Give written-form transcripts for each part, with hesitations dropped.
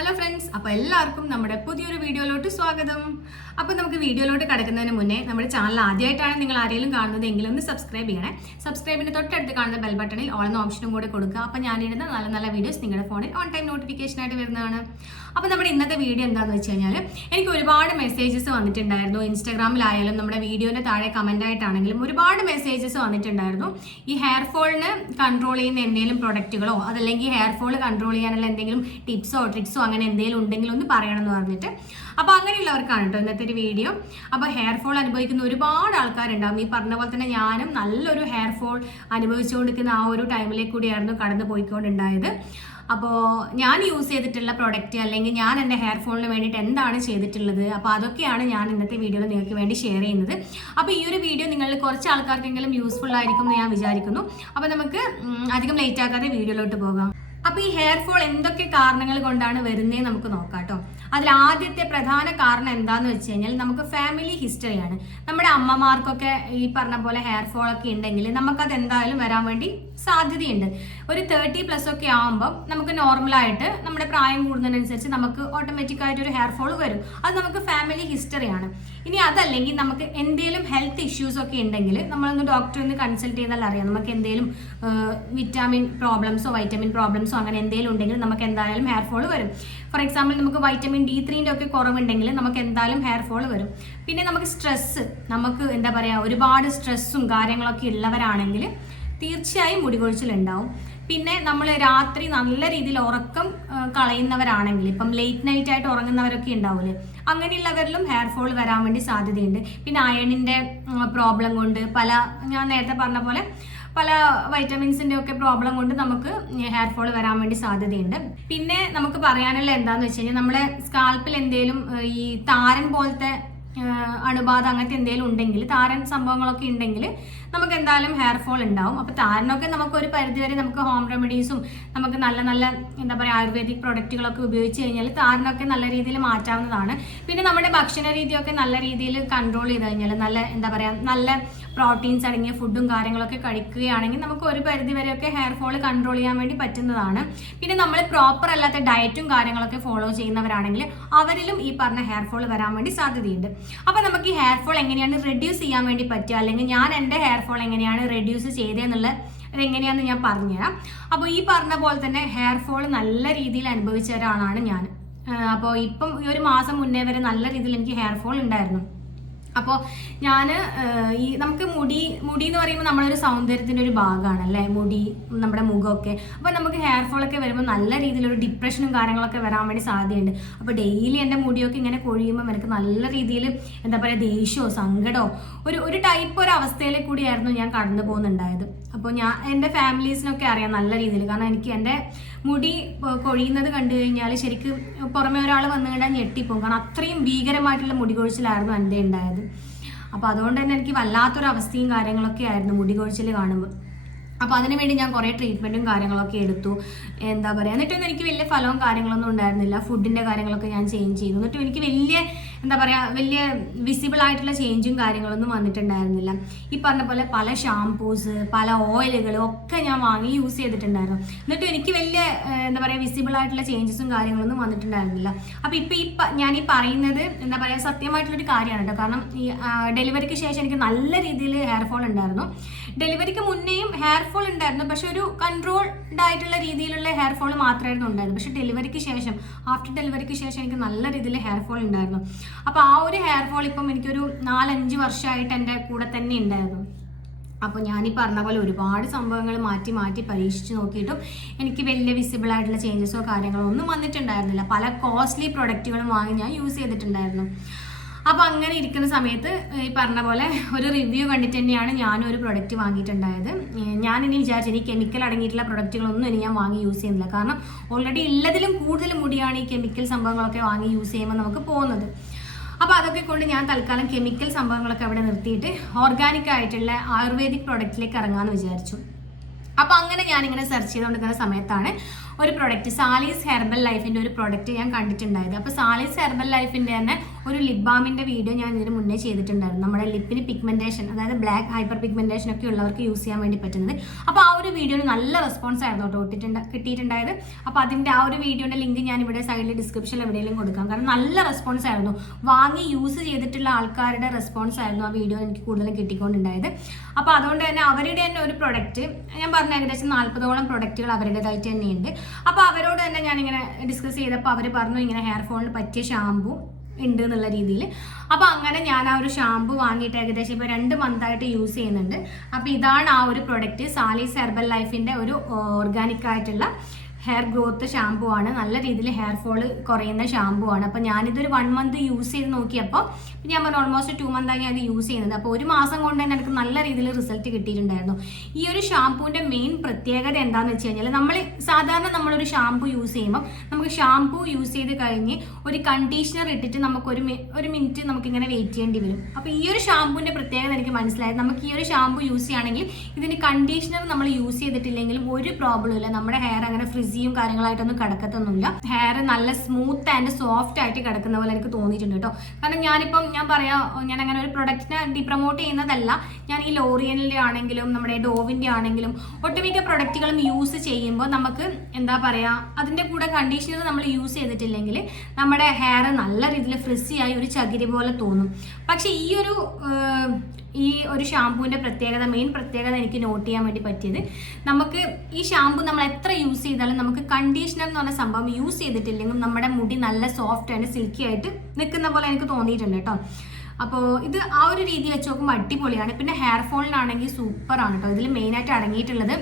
Hello friends, അപ്പോൾ എല്ലാവർക്കും നമ്മുടെ പുതിയൊരു വീഡിയോയിലോട്ട് സ്വാഗതം. അപ്പോൾ നമുക്ക് വീഡിയോയിലോട്ട് കിടക്കുന്നതിന് മുന്നേ നമ്മുടെ ചാനൽ ആദ്യമായിട്ടാണ് നിങ്ങൾ ആരെങ്കിലും കാണുന്നത് എങ്കിലും ഒന്ന് സബ്സ്ക്രൈബ് ചെയ്യണേ. സബ്സ്ക്രൈബിൻ്റെ തൊട്ടടുത്ത് കാണുന്ന ബെൽ ബട്ടണിൽ ഓൾ എന്ന ഓപ്ഷനും കൂടെ കൊടുക്കുക. അപ്പോൾ ഞാനിടുന്ന നല്ല നല്ല വീഡിയോസ് നിങ്ങളുടെ ഫോണിൽ ഓൺ ടൈം നോട്ടിഫിക്കേഷനായിട്ട് വരുന്നതാണ്. അപ്പോൾ നമ്മുടെ ഇന്നത്തെ വീഡിയോ എന്താണെന്ന് വെച്ച് കഴിഞ്ഞാൽ, എനിക്ക് ഒരുപാട് മെസ്സേജസ് വന്നിട്ടുണ്ടായിരുന്നു. ഇൻസ്റ്റാഗ്രാമിലായാലും നമ്മുടെ വീഡിയോൻ്റെ താഴെ കമൻ്റ് ആയിട്ടാണെങ്കിലും ഒരുപാട് മെസ്സേജസ് വന്നിട്ടുണ്ടായിരുന്നു. ഈ ഹെയർ ഫോളിന് കൺട്രോൾ ചെയ്യുന്ന എന്തെങ്കിലും പ്രൊഡക്റ്റുകളോ അതല്ലെങ്കിൽ ഹെയർ ഫോൾ കൺട്രോൾ ചെയ്യാനുള്ള എന്തെങ്കിലും ടിപ്സോ ട്രിക്സോ അങ്ങനെ എന്തെങ്കിലും ഉണ്ടെങ്കിൽ ഒന്ന് പറയണമെന്ന് പറഞ്ഞിട്ട്. അപ്പോൾ അങ്ങനെയുള്ളവർക്കാണ് കേട്ടോ ഇന്നത്തെ ഒരു വീഡിയോ. അപ്പോൾ ഹെയർ ഫോൾ അനുഭവിക്കുന്ന ഒരുപാട് ആൾക്കാരുണ്ടാവും. ഈ പറഞ്ഞ പോലെ തന്നെ ഞാനും നല്ലൊരു ഹെയർ ഫോൾ അനുഭവിച്ചുകൊണ്ടിരിക്കുന്ന ആ ഒരു ടൈമിലേക്ക് കൂടിയായിരുന്നു കടന്നു പോയിക്കൊണ്ടുണ്ടായത്. അപ്പോൾ ഞാൻ യൂസ് ചെയ്തിട്ടുള്ള പ്രൊഡക്റ്റ് അല്ലെങ്കിൽ ഞാൻ എൻ്റെ ഹെയർ ഫോളിന് വേണ്ടിയിട്ട് എന്താണ് ചെയ്തിട്ടുള്ളത്, അപ്പോൾ അതൊക്കെയാണ് ഞാൻ ഇന്നത്തെ വീഡിയോയിൽ നിങ്ങൾക്ക് വേണ്ടി ഷെയർ ചെയ്യുന്നത്. അപ്പോൾ ഈ ഒരു വീഡിയോ നിങ്ങളിൽ കുറച്ച് ആൾക്കാർക്കെങ്കിലും യൂസ്ഫുൾ ആയിരിക്കും എന്ന് ഞാൻ വിചാരിക്കുന്നു. അപ്പോൾ നമുക്ക് അധികം ലേറ്റ് ആക്കാതെ വീഡിയോയിലോട്ട് പോകാം. അപ്പോൾ ഈ ഹെയർ ഫോൾ എന്തൊക്കെ കാരണങ്ങൾ കൊണ്ടാണ് വരുന്നതെന്ന് നമുക്ക് നോക്കാം കേട്ടോ. അതിൽ ആദ്യത്തെ പ്രധാന കാരണം എന്താന്ന് വെച്ച് കഴിഞ്ഞാൽ നമുക്ക് ഫാമിലി ഹിസ്റ്ററിയാണ്. നമ്മുടെ അമ്മമാർക്കൊക്കെ ഈ പറഞ്ഞ പോലെ ഹെയർ ഫോൾ ഒക്കെ ഉണ്ടെങ്കിൽ നമുക്കത് എന്തായാലും വരാൻ വേണ്ടി സാധ്യതയുണ്ട്. ഒരു 30+ ഒക്കെ ആകുമ്പോൾ നമുക്ക് നോർമലായിട്ട് നമ്മുടെ പ്രായം കൂടുന്നതിനനുസരിച്ച് നമുക്ക് ഓട്ടോമാറ്റിക്കായിട്ട് ഒരു ഹെയർ ഫോൾ വരും. അത് നമുക്ക് ഫാമിലി ഹിസ്റ്ററിയാണ്. ഇനി അതല്ലെങ്കിൽ നമുക്ക് എന്തെങ്കിലും ഹെൽത്ത് ഇഷ്യൂസ് ഒക്കെ ഉണ്ടെങ്കിൽ നമ്മളൊന്ന് ഡോക്ടറെ ഒന്ന് കൺസൾട്ട് ചെയ്താൽ അറിയാം നമുക്ക് എന്തെങ്കിലും വിറ്റാമിൻ പ്രോബ്ലംസോ വൈറ്റമിൻ പ്രോബ്ലംസോ അങ്ങനെ എന്തെങ്കിലും ഉണ്ടെങ്കിൽ നമുക്ക് എന്തായാലും ഹെയർ ഫോൾ വരും. ഫോർ എക്സാമ്പിൾ നമുക്ക് വൈറ്റമിൻ D3 ഒക്കെ കുറവുണ്ടെങ്കിൽ നമുക്ക് എന്തായാലും ഹെയർ ഫോൾ വരും. പിന്നെ നമുക്ക് സ്ട്രെസ്സ്, നമുക്ക് എന്താ പറയുക, ഒരുപാട് സ്ട്രെസ്സും കാര്യങ്ങളൊക്കെ ഉള്ളവരാണെങ്കിൽ തീർച്ചയായും മുടികൊഴിച്ചിലുണ്ടാവും. പിന്നെ നമ്മൾ രാത്രി നല്ല രീതിയിൽ ഉറക്കം കളയുന്നവരാണെങ്കിൽ, ഇപ്പം ലേറ്റ് നൈറ്റ് ആയിട്ട് ഉറങ്ങുന്നവരൊക്കെ ഉണ്ടാവില്ലേ, അങ്ങനെയുള്ളവരിലും ഹെയർ ഫോൾ വരാൻ വേണ്ടി സാധ്യതയുണ്ട്. പിന്നെ അയണിൻ്റെ പ്രോബ്ലം കൊണ്ട് ഞാൻ നേരത്തെ പറഞ്ഞ പോലെ പല വൈറ്റമിൻസിൻ്റെ ഒക്കെ പ്രോബ്ലം കൊണ്ട് നമുക്ക് ഹെയർ ഫോൾ വരാൻ വേണ്ടി സാധ്യതയുണ്ട്. പിന്നെ നമുക്ക് പറയാനുള്ള എന്താണെന്ന് വെച്ച് കഴിഞ്ഞാൽ, നമ്മുടെ സ്കാൽപ്പിൽ എന്തെങ്കിലും ഈ താരൻ പോലത്തെ അണുബാധ അങ്ങനത്തെ എന്തെങ്കിലും ഉണ്ടെങ്കിൽ, താരൻ സംഭവങ്ങളൊക്കെ ഉണ്ടെങ്കിൽ നമുക്ക് എന്തായാലും ഹെയർ ഫോൾ ഉണ്ടാവും. അപ്പോൾ താരനൊക്കെ നമുക്ക് ഒരു പരിധിവരെ നമുക്ക് ഹോം റെമഡീസും നമുക്ക് നല്ല നല്ല എന്താ പറയുക ആയുർവേദിക് പ്രൊഡക്റ്റുകളൊക്കെ ഉപയോഗിച്ച് കഴിഞ്ഞാൽ താരനൊക്കെ നല്ല രീതിയിൽ മാറ്റാവുന്നതാണ്. പിന്നെ നമ്മുടെ ഭക്ഷണ രീതിയൊക്കെ നല്ല രീതിയിൽ കൺട്രോൾ ചെയ്ത് കഴിഞ്ഞാൽ, നല്ല എന്താ പറയുക നല്ല പ്രോട്ടീൻസ് അടങ്ങിയ ഫുഡും കാര്യങ്ങളൊക്കെ കഴിക്കുകയാണെങ്കിൽ നമുക്ക് ഒരു പരിധി വരെയൊക്കെ ഹെയർ ഫോൾ കൺട്രോൾ ചെയ്യാൻ വേണ്ടി പറ്റുന്നതാണ്. പിന്നെ നമ്മൾ പ്രോപ്പർ അല്ലാത്ത ഡയറ്റും കാര്യങ്ങളൊക്കെ ഫോളോ ചെയ്യുന്നവരാണെങ്കിൽ അവരിലും ഈ പറഞ്ഞ ഹെയർ ഫോൾ വരാൻ വേണ്ടി സാധ്യതയുണ്ട്. അപ്പോൾ നമുക്ക് ഈ ഹെയർ ഫോൾ എങ്ങനെയാണ് റെഡ്യൂസ് ചെയ്യാൻ വേണ്ടി പറ്റുക, അല്ലെങ്കിൽ ഞാൻ എൻ്റെ ഹെയർ ഫോൾ എങ്ങനെയാണ് റെഡ്യൂസ് ചെയ്തതെന്നുള്ള അതെങ്ങനെയാണെന്ന് ഞാൻ പറഞ്ഞുതരാം. അപ്പോൾ ഈ പറഞ്ഞ പോലെ തന്നെ ഹെയർ ഫോൾ നല്ല രീതിയിൽ അനുഭവിച്ച ഒരാളാണ് ഞാൻ. അപ്പോൾ ഇപ്പം ഈ ഒരു മാസം മുന്നേ വരെ നല്ല രീതിയിൽ എനിക്ക് ഹെയർ ഫോൾ ഉണ്ടായിരുന്നു. അപ്പോൾ ഞാൻ നമുക്ക് മുടി എന്ന് പറയുമ്പോൾ നമ്മളൊരു സൗന്ദര്യത്തിൻ്റെ ഒരു ഭാഗമാണ് അല്ലേ, മുടി, നമ്മുടെ മുഖമൊക്കെ. അപ്പോൾ നമുക്ക് ഹെയർ ഫോളൊക്കെ വരുമ്പോൾ നല്ല രീതിയിലൊരു ഡിപ്രഷനും കാര്യങ്ങളൊക്കെ വരാൻ വേണ്ടി സാധ്യതയുണ്ട്. അപ്പോൾ ഡെയിലി എൻ്റെ മുടിയൊക്കെ ഇങ്ങനെ കൊഴിയുമ്പോൾ എനിക്ക് നല്ല രീതിയിൽ എന്താ പറയുക ദേഷ്യമോ സങ്കടമോ ഒരു ടൈപ്പ് ഒരു അവസ്ഥയിലേക്ക് കൂടിയായിരുന്നു ഞാൻ കടന്നു പോകുന്നുണ്ടായത്. അപ്പോൾ എൻ്റെ ഫാമിലീസിനൊക്കെ അറിയാം നല്ല രീതിയിൽ, കാരണം എനിക്ക് എൻ്റെ മുടി കൊഴിയുന്നത് കണ്ടു കഴിഞ്ഞാൽ ശരിക്കും പുറമെ ഒരാൾ വന്നു കഴിഞ്ഞാൽ ഞെട്ടിപ്പോകും. കാരണം അത്രയും ഭീകരമായിട്ടുള്ള മുടി കൊഴിച്ചിലായിരുന്നു എൻ്റെ ഉണ്ടായത്. അപ്പോൾ അതുകൊണ്ട് തന്നെ എനിക്ക് വല്ലാത്തൊരു അവസ്ഥയും കാര്യങ്ങളൊക്കെ ആയിരുന്നു മുടി കൊഴിച്ചിൽ കാണുമ്പോൾ. അപ്പോൾ അതിനുവേണ്ടി ഞാൻ കുറേ ട്രീറ്റ്മെൻറ്റും കാര്യങ്ങളൊക്കെ എടുത്തു. എന്താ പറയുക, എന്നിട്ടൊന്നും എനിക്ക് വലിയ ഫലവും കാര്യങ്ങളൊന്നും ഉണ്ടായിരുന്നില്ല. ഫുഡിൻ്റെ കാര്യങ്ങളൊക്കെ ഞാൻ ചേഞ്ച് ചെയ്തു. എന്നിട്ടും എനിക്ക് വലിയ വിസിബിൾ ആയിട്ടുള്ള ചേഞ്ചും കാര്യങ്ങളൊന്നും വന്നിട്ടുണ്ടായിരുന്നില്ല. ഈ പറഞ്ഞ പോലെ പല ഷാംപൂസ്, പല ഓയിലുകളും ഒക്കെ ഞാൻ വാങ്ങി യൂസ് ചെയ്തിട്ടുണ്ടായിരുന്നു. എന്നിട്ടും എനിക്ക് വലിയ എന്താ പറയുക വിസിബിൾ ആയിട്ടുള്ള ചേഞ്ചസും കാര്യങ്ങളൊന്നും വന്നിട്ടുണ്ടായിരുന്നില്ല. അപ്പോൾ ഞാൻ ഈ പറയുന്നത് എന്താ പറയുക സത്യമായിട്ടുള്ളൊരു കാര്യമാണ് കേട്ടോ. കാരണം ഈ ഡെലിവറിക്ക് ശേഷം എനിക്ക് നല്ല രീതിയിൽ ഹെയർ ഫോൾ ഉണ്ടായിരുന്നു. ഡെലിവറിക്ക് മുന്നേയും ഹെയർ ഫോൾ ഉണ്ടായിരുന്നു, പക്ഷെ ഒരു കൺട്രോൾഡ് ആയിട്ടുള്ള രീതിയിലുള്ള ഹെയർ ഫോൾ മാത്രമായിരുന്നു ഉണ്ടായത്. പക്ഷെ ആഫ്റ്റർ ഡെലിവറിക്ക് ശേഷം എനിക്ക് നല്ല രീതിയിൽ ഹെയർ ഫോൾ ഉണ്ടായിരുന്നു. അപ്പോൾ ആ ഒരു ഹെയർ ഫോൾ ഇപ്പം എനിക്കൊരു 4-5 വർഷമായിട്ട് എൻ്റെ കൂടെ തന്നെ ഉണ്ടായിരുന്നു. അപ്പോൾ ഞാനീ പറഞ്ഞ പോലെ ഒരുപാട് സംഭവങ്ങൾ മാറ്റി പരീക്ഷിച്ച് നോക്കിയിട്ടും എനിക്ക് വലിയ വിസിബിൾ ആയിട്ടുള്ള ചേഞ്ചസോ കാര്യങ്ങളോ ഒന്നും വന്നിട്ടുണ്ടായിരുന്നില്ല. പല കോസ്റ്റ്ലി പ്രൊഡക്റ്റുകളും വാങ്ങി ഞാൻ യൂസ് ചെയ്തിട്ടുണ്ടായിരുന്നു. അപ്പോൾ അങ്ങനെ ഇരിക്കുന്ന സമയത്ത് ഈ പറഞ്ഞ പോലെ ഒരു റിവ്യൂ കണ്ടിട്ട് തന്നെയാണ് ഞാനും ഒരു പ്രൊഡക്റ്റ് വാങ്ങിയിട്ടുണ്ടായത്. ഞാനിനി വിചാരിച്ചു ഈ കെമിക്കൽ അടങ്ങിയിട്ടുള്ള പ്രൊഡക്റ്റുകളൊന്നും ഇനി ഞാൻ വാങ്ങി യൂസ് ചെയ്യുന്നില്ല. കാരണം ഓൾറെഡി ഉള്ളതിലും കൂടുതൽ മുടിയാണ് ഈ കെമിക്കൽ സംഭവങ്ങളൊക്കെ വാങ്ങി യൂസ് ചെയ്യുമ്പോൾ നമുക്ക് പോകുന്നത്. അപ്പോൾ അതൊക്കെ കൊണ്ട് ഞാൻ തൽക്കാലം കെമിക്കൽ സംഭവങ്ങളൊക്കെ അവിടെ നിർത്തിയിട്ട് ഓർഗാനിക് ആയിട്ടുള്ള ആയുർവേദിക് പ്രൊഡക്റ്റിലേക്ക് ഇറങ്ങാമെന്ന് വിചാരിച്ചു. അപ്പോൾ അങ്ങനെ ഞാനിങ്ങനെ സെർച്ച് ചെയ്തുകൊണ്ടിരിക്കുന്ന സമയത്താണ് ഒരു പ്രൊഡക്റ്റ് സാലീസ് ഹെർബൽ ലൈഫിൻ്റെ ഒരു പ്രൊഡക്റ്റ് ഞാൻ കണ്ടിട്ടുണ്ടായത്. അപ്പോൾ സാലീസ് ഹെർബൽ ലൈഫിൻ്റെ തന്നെ ഒരു ലിപ് ബാമിൻ്റെ വീഡിയോ ഞാൻ ഇതിന് മുന്നേ ചെയ്തിട്ടുണ്ടായിരുന്നു. നമ്മുടെ ലിപ്പിന് പിഗ്മെൻറ്റേഷൻ, അതായത് ബ്ലാക്ക് ഹൈപ്പർ പിഗ്മെൻറ്റേഷൻ ഒക്കെ ഉള്ളവർക്ക് യൂസ് ചെയ്യാൻ വേണ്ടി പറ്റുന്നത്. അപ്പോൾ ആ ഒരു വീഡിയോയിൽ നല്ല റെസ്പോൺസ് ആയിരുന്നു കേട്ടോ കിട്ടിയിട്ടുണ്ടായത്. അപ്പോൾ അതിൻ്റെ ആ ഒരു വീഡിയോയുടെ ലിങ്ക് ഞാൻ ഇവിടെ സൈഡിൽ ഡിസ്ക്രിപ്ഷനിൽ എവിടെയെങ്കിലും കൊടുക്കാം. കാരണം നല്ല റെസ്പോൺസ് ആയിരുന്നു, വാങ്ങി യൂസ് ചെയ്തിട്ടുള്ള ആൾക്കാരുടെ റെസ്പോൺസ് ആയിരുന്നു ആ വീഡിയോ എനിക്ക് കൂടുതലും കിട്ടിക്കൊണ്ടുണ്ടായത്. അപ്പോൾ അതുകൊണ്ട് തന്നെ അവരുടെ തന്നെ ഒരു പ്രൊഡക്റ്റ് ഞാൻ പറഞ്ഞ ഏകദേശം 40ഓളം പ്രൊഡക്റ്റുകൾ അവരുടേതായിട്ട് തന്നെയുണ്ട്. അപ്പോൾ അവരോട് തന്നെ ഞാനിങ്ങനെ ഡിസ്കസ് ചെയ്തപ്പോൾ അവർ പറഞ്ഞു ഇങ്ങനെ ഹെയർ ഫോളിന് പറ്റിയ ഷാമ്പു ഉണ്ട് എന്നുള്ള രീതിയിൽ. അപ്പോൾ അങ്ങനെ ഞാൻ ആ ഒരു ഷാമ്പു വാങ്ങിയിട്ട് ഏകദേശം ഇപ്പോൾ 2 മന്തായിട്ട് യൂസ് ചെയ്യുന്നുണ്ട്. അപ്പോൾ ഇതാണ് ആ ഒരു പ്രൊഡക്റ്റ്, സാലീസ് ഹെർബൽ ലൈഫിൻ്റെ ഒരു ഓർഗാനിക് ആയിട്ടുള്ള ഹെയർ ഗ്രോത്ത് ഷാമ്പു ആണ്. നല്ല രീതിയിൽ ഹെയർ ഫോൾ കുറയുന്ന ഷാമ്പു ആണ്. അപ്പോൾ ഞാനിതൊരു 1 മന്ത് യൂസ് ചെയ്ത് നോക്കിയപ്പോൾ ഞാൻ പറഞ്ഞു ഓൾമോസ്റ്റ് 2 മന്തായി ഞാൻ ഇത് യൂസ് ചെയ്യുന്നത്. അപ്പോൾ 1 മാസം കൊണ്ട് തന്നെ എനിക്ക് നല്ല രീതിയിൽ റിസൾട്ട് കിട്ടിയിട്ടുണ്ടായിരുന്നു. ഈ ഒരു ഷാമ്പൂവിൻ്റെ മെയിൻ പ്രത്യേകത എന്താണെന്ന് വെച്ച് കഴിഞ്ഞാൽ സാധാരണ നമ്മളൊരു ഷാമ്പു യൂസ് ചെയ്യുമ്പോൾ നമുക്ക് ഷാമ്പു യൂസ് ചെയ്ത് കഴിഞ്ഞ് ഒരു കണ്ടീഷണർ ഇട്ടിട്ട് നമുക്ക് ഒരു മിനിറ്റ് നമുക്കിങ്ങനെ വെയിറ്റ് ചെയ്യേണ്ടി വരും. അപ്പോൾ ഈ ഒരു ഷാമ്പൂവിൻ്റെ പ്രത്യേകത എനിക്ക് മനസ്സിലായത്, നമുക്ക് ഈ ഒരു ഷാമ്പു യൂസ് ചെയ്യുകയാണെങ്കിൽ ഇതിന് കണ്ടീഷണർ നമ്മൾ യൂസ് ചെയ്തിട്ടില്ലെങ്കിലും ഒരു പ്രോബ്ലം ഇല്ല, നമ്മുടെ ഹെയർ അങ്ങനെ ഫ്രിസിയും കാര്യങ്ങളായിട്ടൊന്നും കിടക്കത്തൊന്നുമില്ല. ഹെയർ നല്ല സ്മൂത്ത് ആൻഡ് സോഫ്റ്റ് ആയിട്ട് കിടക്കുന്ന പോലെ എനിക്ക് തോന്നിയിട്ടുണ്ട് കേട്ടോ. കാരണം ഞാൻ അങ്ങനെ ഒരു പ്രൊഡക്റ്റിനെ ഡിപ്രമോട്ട് ചെയ്യുന്നതല്ല. ഞാൻ ഈ ലോറിയലിൻ്റെ ആണെങ്കിലും നമ്മുടെ ഡോവിൻ്റെ ആണെങ്കിലും ഒട്ടുമിക്ക പ്രൊഡക്റ്റുകളും യൂസ് ചെയ്യുമ്പോൾ നമുക്ക് എന്താ പറയുക, അതിൻ്റെ കൂടെ കണ്ടീഷണർ നമ്മൾ യൂസ് ചെയ്തിട്ടില്ലെങ്കിൽ നമ്മുടെ ഹെയർ നല്ല രീതിയിൽ ഫ്രിസിയായി ഒരു ചകിരി പോലെ തോന്നും. പക്ഷേ ഈ ഒരു ഷാമ്പൂവിൻ്റെ മെയിൻ പ്രത്യേകത എനിക്ക് നോട്ട് ചെയ്യാൻ വേണ്ടി പറ്റിയത്, നമുക്ക് ഈ ഷാമ്പു നമ്മൾ എത്ര യൂസ് ചെയ്താലും നമുക്ക് കണ്ടീഷണർ എന്ന് പറഞ്ഞ സംഭവം യൂസ് ചെയ്തിട്ടില്ലെങ്കിൽ നമ്മുടെ മുടി നല്ല സോഫ്റ്റ് ആൻഡ് സിൽക്കി ആയിട്ട് നിൽക്കുന്ന പോലെ എനിക്ക് തോന്നിയിട്ടുണ്ട് കേട്ടോ. അപ്പോൾ ഇത് ആ ഒരു രീതി വെച്ച് നോക്കുമ്പോൾ അടിപൊളിയാണ്. പിന്നെ ഹെയർ ഫോളിനാണെങ്കിൽ സൂപ്പറാണ് കേട്ടോ. ഇതിൽ മെയിനായിട്ട് അടങ്ങിയിട്ടുള്ളത്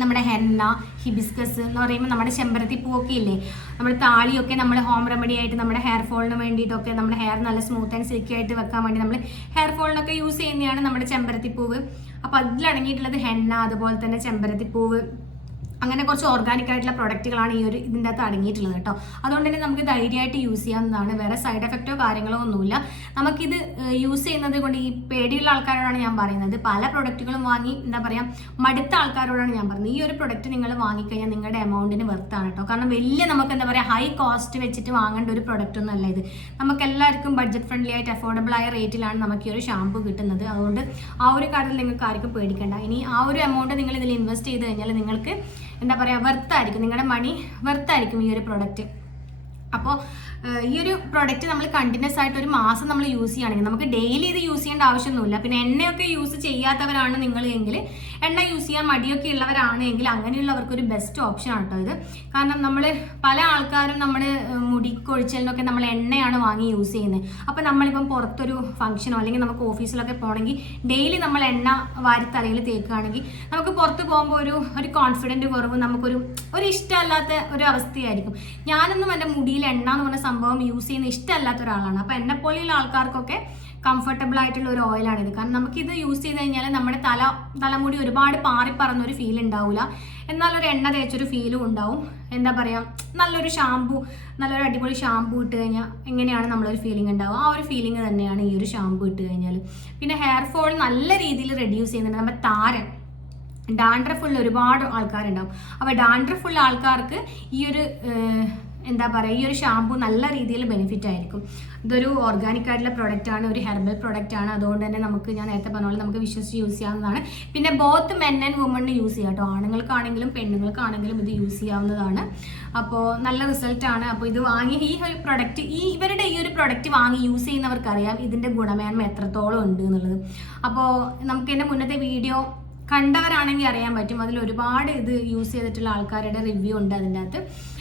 നമ്മുടെ ഹെന്ന, ഹിബിസ്കസ് എന്ന് പറയുമ്പോൾ നമ്മുടെ ചെമ്പരത്തി പൂവൊക്കെ ഇല്ലേ, നമ്മുടെ താളിയൊക്കെ നമ്മൾ ഹോം റെമഡി ആയിട്ട് നമ്മുടെ ഹെയർ ഫോളിന് വേണ്ടിയിട്ടൊക്കെ നമ്മുടെ ഹെയർ നല്ല സ്മൂത്ത് ആൻഡ് സിൽക്കി ആയിട്ട് വെക്കാൻ വേണ്ടി നമ്മൾ ഹെയർ ഫോളിനൊക്കെ യൂസ് ചെയ്യുന്നതാണ് നമ്മുടെ ചെമ്പരത്തി പൂവ്. അപ്പോൾ അതിലടങ്ങിയിട്ടുള്ളത് ഹെന്ന, അതുപോലെ തന്നെ ചെമ്പരത്തി പൂവ്, അങ്ങനെ കുറച്ച് ഓർഗാനിക് ആയിട്ടുള്ള പ്രൊഡക്റ്റുകളാണ് ഇതിൻ്റെ അകത്ത് അടങ്ങിയിട്ടുള്ളത് കേട്ടോ. അതുകൊണ്ട് തന്നെ നമുക്ക് ധൈര്യമായിട്ട് യൂസ് ചെയ്യാവുന്നതാണ്. വേറെ സൈഡ് എഫക്റ്റോ കാര്യങ്ങളോ ഒന്നുമില്ല. നമുക്കിത് യൂസ് ചെയ്യുന്നത് കൊണ്ട് ഈ പേടിയുള്ള ആൾക്കാരോടാണ് ഞാൻ പറയുന്നത്. പല പ്രൊഡക്റ്റുകളും വാങ്ങി എന്താ പറയുക മടുത്ത ആൾക്കാരോടാണ് ഞാൻ പറയുന്നത്, ഈ ഒരു പ്രൊഡക്റ്റ് നിങ്ങൾ വാങ്ങിക്കഴിഞ്ഞാൽ നിങ്ങളുടെ എമൗണ്ടിന് വെർത്താണ് കേട്ടോ. കാരണം നമുക്ക് എന്താ പറയുക ഹൈ കോസ്റ്റ് വെച്ചിട്ട് വാങ്ങേണ്ട ഒരു പ്രൊഡക്റ്റ് ഒന്നും അല്ല ഇത്. നമുക്ക് എല്ലാവർക്കും ബഡ്ജറ്റ് ഫ്രണ്ട്ലി ആയിട്ട് അഫോർഡബിൾ ആയ റേറ്റിലാണ് നമുക്ക് ഈ ഒരു ഷാമ്പു കിട്ടുന്നത്. അതുകൊണ്ട് ആ ഒരു കാര്യത്തിൽ നിങ്ങൾക്ക് ആർക്കും പേടിക്കേണ്ട. ഇനി ആ ഒരു എമൗണ്ട് നിങ്ങൾ ഇതിൽ ഇൻവെസ്റ്റ് ചെയ്ത് കഴിഞ്ഞാൽ നിങ്ങൾക്ക് എന്താ പറയുക വെർത്തായിരിക്കും, നിങ്ങളുടെ മണി വെർത്തായിരിക്കും ഈ ഒരു പ്രൊഡക്റ്റ്. അപ്പോൾ ഈ ഒരു പ്രൊഡക്റ്റ് നമ്മൾ കണ്ടിന്യൂസ് ആയിട്ട് 1 മാസം നമ്മൾ യൂസ് ചെയ്യുകയാണെങ്കിൽ നമുക്ക് ഡെയിലി ഇത് യൂസ് ചെയ്യേണ്ട ആവശ്യമൊന്നുമില്ല. പിന്നെ എണ്ണയൊക്കെ യൂസ് ചെയ്യാത്തവരാണ് നിങ്ങൾ എങ്കിൽ, എണ്ണ യൂസ് ചെയ്യാൻ മടിയൊക്കെ ഉള്ളവരാണെങ്കിൽ അങ്ങനെയുള്ളവർക്കൊരു ബെസ്റ്റ് ഓപ്ഷൻ ആണ് കേട്ടോ ഇത്. കാരണം നമ്മൾ പല ആൾക്കാരും നമ്മൾ മുടി കൊഴിച്ചലിനൊക്കെ നമ്മൾ എണ്ണയാണ് വാങ്ങി യൂസ് ചെയ്യുന്നത്. അപ്പോൾ നമ്മളിപ്പം പുറത്തൊരു ഫംഗ്ഷനോ അല്ലെങ്കിൽ നമുക്ക് ഓഫീസിലൊക്കെ പോകണമെങ്കിൽ ഡെയിലി നമ്മൾ എണ്ണ വാരി തലയിൽ തേക്കുകയാണെങ്കിൽ നമുക്ക് പുറത്ത് പോകുമ്പോൾ ഒരു കോൺഫിഡൻറ്റ് കുറവ്, നമുക്കൊരു ഇഷ്ടമല്ലാത്ത ഒരു അവസ്ഥയായിരിക്കും. ഞാനൊന്നും എൻ്റെ മുടിയിൽ എണ്ണ എന്ന് പറഞ്ഞ സംഭവം യൂസ് ചെയ്യുന്ന ഇഷ്ടമല്ലാത്ത ഒരാളാണ്. അപ്പോൾ എന്നെപ്പോലെയുള്ള ആൾക്കാർക്കൊക്കെ കംഫർട്ടബിൾ ആയിട്ടുള്ള ഒരു ഓയിലാണിത്. കാരണം നമുക്കിത് യൂസ് ചെയ്ത് കഴിഞ്ഞാൽ നമ്മുടെ തലമുടി ഒരുപാട് പാറിപ്പറന്നൊരു ഫീൽ ഉണ്ടാവില്ല, എന്നാലൊരു എണ്ണ തേച്ചൊരു ഫീലും ഉണ്ടാവും. എന്താ പറയുക, നല്ലൊരു അടിപൊളി ഷാമ്പു ഇട്ട് കഴിഞ്ഞാൽ എങ്ങനെയാണ് നമ്മളൊരു ഫീലിംഗ് ഉണ്ടാവുക, ആ ഒരു ഫീലിംഗ് തന്നെയാണ് ഈ ഒരു ഷാമ്പു ഇട്ട് കഴിഞ്ഞാൽ. പിന്നെ ഹെയർ ഫോൾ നല്ല രീതിയിൽ റെഡ്യൂസ് ചെയ്യുന്നുണ്ട്. നമ്മുടെ താരൻ, ഡാൻഡ്രഫ് ഉള്ള ഒരുപാട് ആൾക്കാരുണ്ടാവും. അപ്പോൾ ഡാൻഡ്രഫ് ഉള്ള ആൾക്കാർക്ക് ഈ ഒരു എന്താ പറയുക ഈ ഒരു ഷാമ്പു നല്ല രീതിയിൽ ബെനിഫിറ്റ് ആയിരിക്കും. ഇതൊരു ഓർഗാനിക് ആയിട്ടുള്ള പ്രൊഡക്റ്റ് ആണ്, ഒരു ഹെർബൽ പ്രൊഡക്റ്റ് ആണ്. അതുകൊണ്ട് തന്നെ ഞാൻ നേരത്തെ പറഞ്ഞ പോലെ നമുക്ക് വിശ്വസിച്ച് യൂസ് ചെയ്യാവുന്നതാണ്. പിന്നെ ബോത്ത് മെൻ ആൻഡ് വുമണിന് യൂസ് ചെയ്യാം കേട്ടോ. ആണുങ്ങൾക്കാണെങ്കിലും പെണ്ണുങ്ങൾക്കാണെങ്കിലും ഇത് യൂസ് ചെയ്യാവുന്നതാണ്. അപ്പോൾ നല്ല റിസൾട്ടാണ്. അപ്പോൾ ഇത് വാങ്ങി ഈ ഒരു പ്രൊഡക്റ്റ് ഇവരുടെ ഈ ഒരു പ്രൊഡക്റ്റ് വാങ്ങി യൂസ് ചെയ്യുന്നവർക്കറിയാം ഇതിൻ്റെ ഗുണമേന്മ എത്രത്തോളം ഉണ്ട് എന്നുള്ളത്. അപ്പോൾ നമുക്ക് എൻ്റെ മുന്നത്തെ വീഡിയോ കണ്ടവരാണെങ്കിൽ അറിയാൻ പറ്റും. അതിൽ ഒരുപാട് ഇത് യൂസ് ചെയ്തിട്ടുള്ള ആൾക്കാരുടെ റിവ്യൂ ഉണ്ട് അതിൻ്റെ അകത്ത്.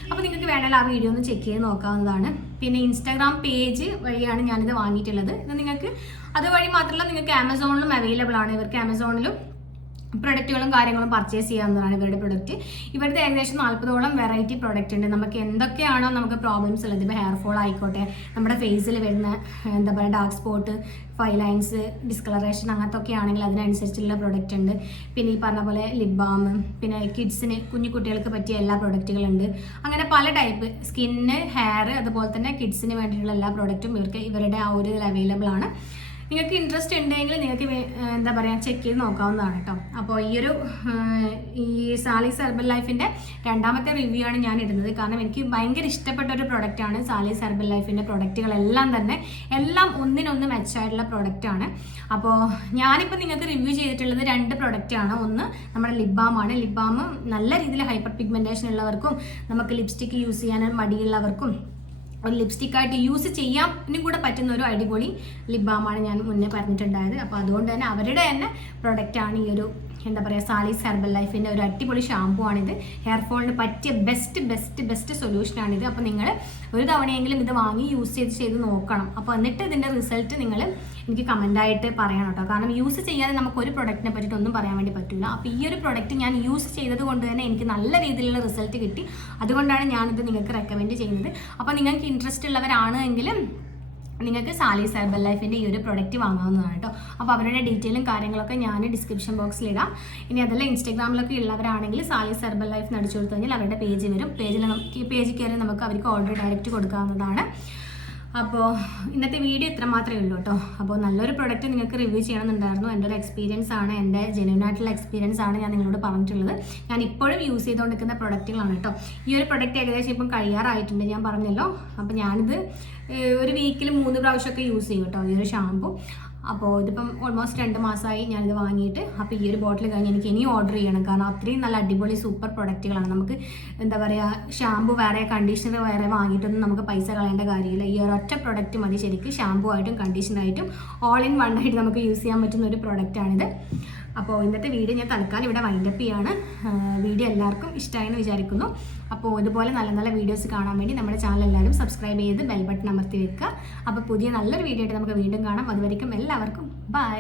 അപ്പോൾ നിങ്ങൾക്ക് വേണമെങ്കിൽ ആ വീഡിയോ ഒന്ന് ചെക്ക് ചെയ്ത് നോക്കാവുന്നതാണ്. പിന്നെ ഇൻസ്റ്റാഗ്രാം പേജ് വഴിയാണ് ഞാനിത് വാങ്ങിയിട്ടുള്ളത്. ഇത് നിങ്ങൾക്ക് അതുവഴി മാത്രമല്ല നിങ്ങൾക്ക് ആമസോണിലും അവൈലബിൾ ആണ്. ഇവർക്ക് ആമസോണിലും പ്രൊഡക്റ്റുകളും കാര്യങ്ങളും പർച്ചേസ് ചെയ്യാവുന്നതാണ് ഇവരുടെ പ്രൊഡക്റ്റ്. ഇവരുടെ ഏകദേശം 40ഓളം വെറൈറ്റി പ്രൊഡക്റ്റ് ഉണ്ട്. നമുക്ക് എന്തൊക്കെയാണോ നമുക്ക് പ്രോബ്ലംസ് ഉള്ളത്, ഇപ്പോൾ ഹെയർ ഫോൾ ആയിക്കോട്ടെ, നമ്മുടെ ഫേസിൽ വരുന്ന എന്താ പറയുക dark spot, five lines, discolouration, അങ്ങനത്തെ ഒക്കെ ആണെങ്കിൽ അതിനനുസരിച്ചുള്ള പ്രൊഡക്റ്റ് ഉണ്ട്. പിന്നെ ഈ പറഞ്ഞ പോലെ ലിപ് ബാം, പിന്നെ കിഡ്സിന് കുഞ്ഞു കുട്ടികൾക്ക് പറ്റിയ എല്ലാ പ്രൊഡക്റ്റുകളുണ്ട്. അങ്ങനെ പല ടൈപ്പ് സ്കിന്ന്, ഹെയർ, അതുപോലെ തന്നെ കിഡ്സിന് വേണ്ടിയിട്ടുള്ള എല്ലാ പ്രൊഡക്റ്റും ഇവരുടെ ആ ഒരു ഇതിൽ അവൈലബിൾ ആണ്. നിങ്ങൾക്ക് ഇൻട്രസ്റ്റ് ഉണ്ടെങ്കിൽ നിങ്ങൾക്ക് എന്താ പറയുക ചെക്ക് ചെയ്ത് നോക്കാവുന്നതാണ് കേട്ടോ. അപ്പോൾ ഈ സാലീസ് ഹെർബൽ ലൈഫിൻ്റെ രണ്ടാമത്തെ റിവ്യൂ ആണ് ഞാൻ ഇടുന്നത്. കാരണം എനിക്ക് ഭയങ്കര ഇഷ്ടപ്പെട്ട ഒരു പ്രൊഡക്റ്റാണ് സാലീസ് ഹെർബൽ ലൈഫിൻ്റെ പ്രൊഡക്റ്റുകളെല്ലാം തന്നെ. എല്ലാം ഒന്നിനൊന്ന് മെച്ചായിട്ടുള്ള പ്രൊഡക്റ്റാണ്. അപ്പോൾ ഞാനിപ്പോൾ നിങ്ങൾക്ക് റിവ്യൂ ചെയ്തിട്ടുള്ളത് 2 പ്രൊഡക്റ്റാണ്. ഒന്ന് നമ്മുടെ ലിപ് ബാമാണ്. ലിപ് ബാം നല്ല രീതിയിൽ ഹൈപ്പർ പിഗ്മെൻറ്റേഷൻ ഉള്ളവർക്കും നമുക്ക് ലിപ്സ്റ്റിക്ക് യൂസ് ചെയ്യാൻ മടിയുള്ളവർക്കും ഒരു ലിപ്സ്റ്റിക്കായിട്ട് യൂസ് ചെയ്യാനും കൂടെ പറ്റുന്ന ഒരു അടിപൊളി ലിപ് ബാമാണ് ഞാൻ മുന്നേ പറഞ്ഞിട്ടുണ്ടായത്. അപ്പോൾ അതുകൊണ്ട് തന്നെ അവരുടെ തന്നെ പ്രൊഡക്റ്റാണ് ഈ ഒരു എന്താ പറയുക സാലീസ് ഹെർബൽ ലൈഫിൻ്റെ ഒരു അടിപൊളി ഷാമ്പു ആണിത്. ഹെയർ ഫോളിന് പറ്റിയ ബെസ്റ്റ് സൊല്യൂഷനാണിത്. അപ്പോൾ നിങ്ങൾ ഒരു തവണയെങ്കിലും ഇത് വാങ്ങി യൂസ് ചെയ്ത് നോക്കണം. അപ്പോൾ എന്നിട്ട് ഇതിൻ്റെ റിസൾട്ട് നിങ്ങൾ എനിക്ക് കമൻ്റായിട്ട് പറയണം കേട്ടോ. കാരണം യൂസ് ചെയ്യാതെ നമുക്ക് ഒരു പ്രൊഡക്റ്റിനെ പറ്റിയിട്ട് ഒന്നും പറയാൻ വേണ്ടി പറ്റില്ല. അപ്പോൾ ഈ ഒരു പ്രൊഡക്റ്റ് ഞാൻ യൂസ് ചെയ്തത് കൊണ്ട് തന്നെ എനിക്ക് നല്ല രീതിയിലുള്ള റിസൾട്ട് കിട്ടി. അതുകൊണ്ടാണ് ഞാനിത് നിങ്ങൾക്ക് റെക്കമെൻഡ് ചെയ്യുന്നത്. അപ്പോൾ നിങ്ങൾക്ക് ഇൻട്രസ്റ്റ് ഉള്ളവരാണ് എങ്കിലും നിങ്ങൾക്ക് സാലീസ് ഹെർബൽ ലൈഫിൻ്റെ ഈ ഒരു പ്രൊഡക്റ്റ് വാങ്ങാവുന്നതാണ് കേട്ടോ. അപ്പോൾ അവരുടെ ഡീറ്റെയിലും കാര്യങ്ങളൊക്കെ ഞാൻ ഡിസ്ക്രിപ്ഷൻ ബോക്സിൽ ഇടാം. ഇനി അതെല്ലാം ഇൻസ്റ്റാഗ്രാമിലൊക്കെ ഉള്ളവരാണെങ്കിൽ സാലീസ് ഹെർബൽ ലൈഫ് നടിച്ചു കൊടുത്തു കഴിഞ്ഞാൽ അവരുടെ പേജ് വരും. പേജിൽ കയറി നമുക്ക് അവർക്ക് ഓർഡർ ഡയറക്റ്റ് കൊടുക്കാവുന്നതാണ്. അപ്പോൾ ഇന്നത്തെ വീഡിയോ ഇത്ര മാത്രമേ ഉള്ളൂ കേട്ടോ. അപ്പോൾ നല്ലൊരു പ്രൊഡക്റ്റ് നിങ്ങൾക്ക് റിവ്യൂ ചെയ്യണമെന്നുണ്ടായിരുന്നു. എൻ്റെ ഒരു എക്സ്പീരിയൻസ് ആണ്, എൻ്റെ ജെന്യൂൻ ആയിട്ടുള്ള എക്സ്പീരിയൻസ് ആണ് ഞാൻ നിങ്ങളോട് പറഞ്ഞിട്ടുള്ളത്. ഞാൻ ഇപ്പോഴും യൂസ് ചെയ്തുകൊണ്ടിരിക്കുന്ന പ്രൊഡക്റ്റുകളാണ് കേട്ടോ. ഈ ഒരു പ്രൊഡക്റ്റ് ഏകദേശം ഇപ്പം കഴിയാറായിട്ടുണ്ട്, ഞാൻ പറഞ്ഞല്ലോ. അപ്പോൾ ഞാനിത് ഒരു വീക്കിൽ 3 പ്രാവശ്യമൊക്കെ യൂസ് ചെയ്യും കേട്ടോ ഈ ഒരു ഷാമ്പു. അപ്പോൾ ഇതിപ്പം ഓൾമോസ്റ്റ് 2 മാസമായി ഞാനിത് വാങ്ങിയിട്ട്. അപ്പോൾ ഈ ഒരു ബോട്ടിൽ കഴിഞ്ഞ് എനിക്ക് ഇനി ഓർഡർ ചെയ്യണം. കാരണം അത്രയും നല്ല അടിപൊളി സൂപ്പർ പ്രൊഡക്റ്റുകളാണ്. നമുക്ക് എന്താ പറയുക ഷാമ്പു വേറെ കണ്ടീഷണർ വേറെ വാങ്ങിയിട്ടൊന്നും നമുക്ക് പൈസ കളയേണ്ട കാര്യമില്ല. ഈ ഒരൊറ്റ പ്രൊഡക്റ്റ് മതി ശരിക്കും ഷാമ്പു ആയിട്ടും കണ്ടീഷണറായിട്ടും ഓൾ ഇൻ വൺ ആയിട്ട് നമുക്ക് യൂസ് ചെയ്യാൻ പറ്റുന്ന ഒരു പ്രൊഡക്റ്റാണിത്. അപ്പോൾ ഇന്നത്തെ വീഡിയോ ഞാൻ തൽക്കാലം ഇവിടെ വൈൻഡപ്പ് ചെയ്യാണ്. വീഡിയോ എല്ലാവർക്കും ഇഷ്ടമായെന്ന് വിചാരിക്കുന്നു. അപ്പോൾ ഇതുപോലെ നല്ല നല്ല വീഡിയോസ് കാണാൻ വേണ്ടി നമ്മുടെ ചാനൽ എല്ലാവരും സബ്സ്ക്രൈബ് ചെയ്ത് ബെൽ ബട്ടൺ അമർത്തി വെക്കുക. അപ്പോൾ പുതിയ നല്ലൊരു വീഡിയോ ആയിട്ട് നമുക്ക് വീണ്ടും കാണാം. അതുവരെയ്ക്കും എല്ലാവർക്കും ബൈ.